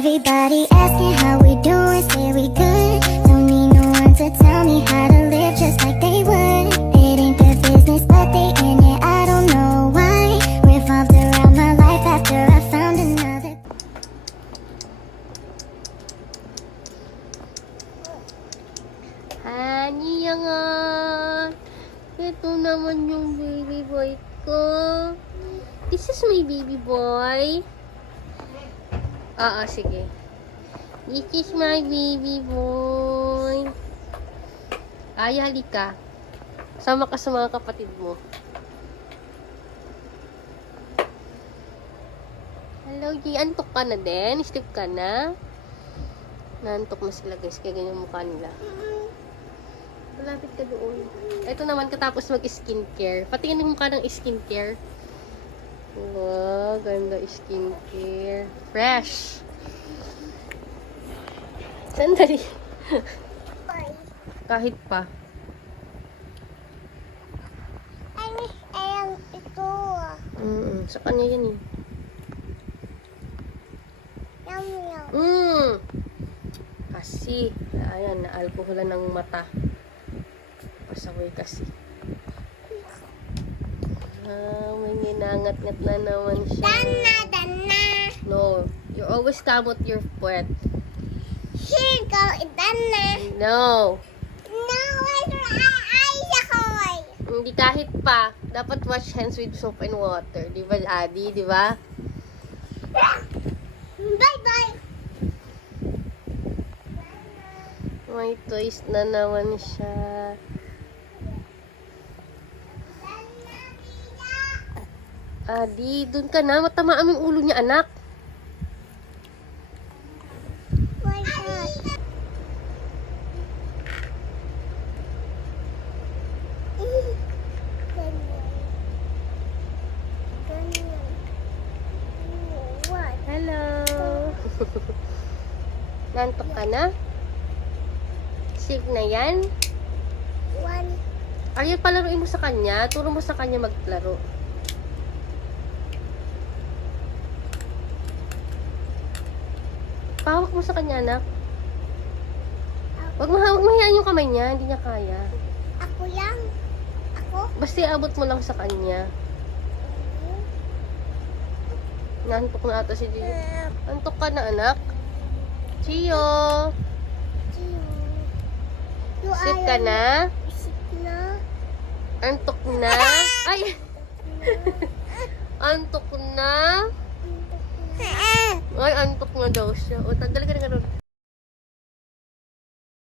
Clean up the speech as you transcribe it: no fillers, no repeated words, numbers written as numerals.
Everybody asking how we doing, say we good. Don't need no one to tell me how to live just like they would. It ain't their business, but they in it, I don't know why. Revolved around my life after I found another. Annyeonghaseyo. Ito naman yung baby boy ko. This is my baby boy. Sige. This is my baby boy. Ay, halika. Sama ka sa mga kapatid mo. Hello, G. Antok ka na din? Sleep ka na? Naantok na sila, guys. Kaya ganyan mukha nila. Malapit ka doon. Ito naman, katapos mag-skincare. Patingin yung mukha ng skincare. Wow, ganda skincare. Fresh. Sandali. Kahit pa. Ay, ito. Sa kanya yan eh. Yum. Kasi, ayan, na-alcoholan ng mata. Pasaway kasi. May ninangat-ngat na naman siya. Dana. No, you always come with your foot. Here go, Dana. No. No, ay, akoy. Hindi kahit pa. Dapat wash hands with soap and water. Di ba, Adi? Di ba? Bye-bye. May toys na naman siya. Adi, dun ka na. Matamaan yung ulo niya, anak. Why not? What? Hello. Nantok ka na? Sleep na yan? One. Ayun, palaruin mo sa kanya. Turo mo sa kanya maglaro. Pahawak mo sa kanya, anak. Huwag mahayaan yung kamay niya. Hindi niya kaya. Ako lang. Ako? Basta iabot mo lang sa kanya. Nantok na ata si Gio. Antok ka na, anak. Gio. Sit ka na. Sit na. Antok na. Ay! Antok na. Ay, antok na daw siya. O, tagal ka na.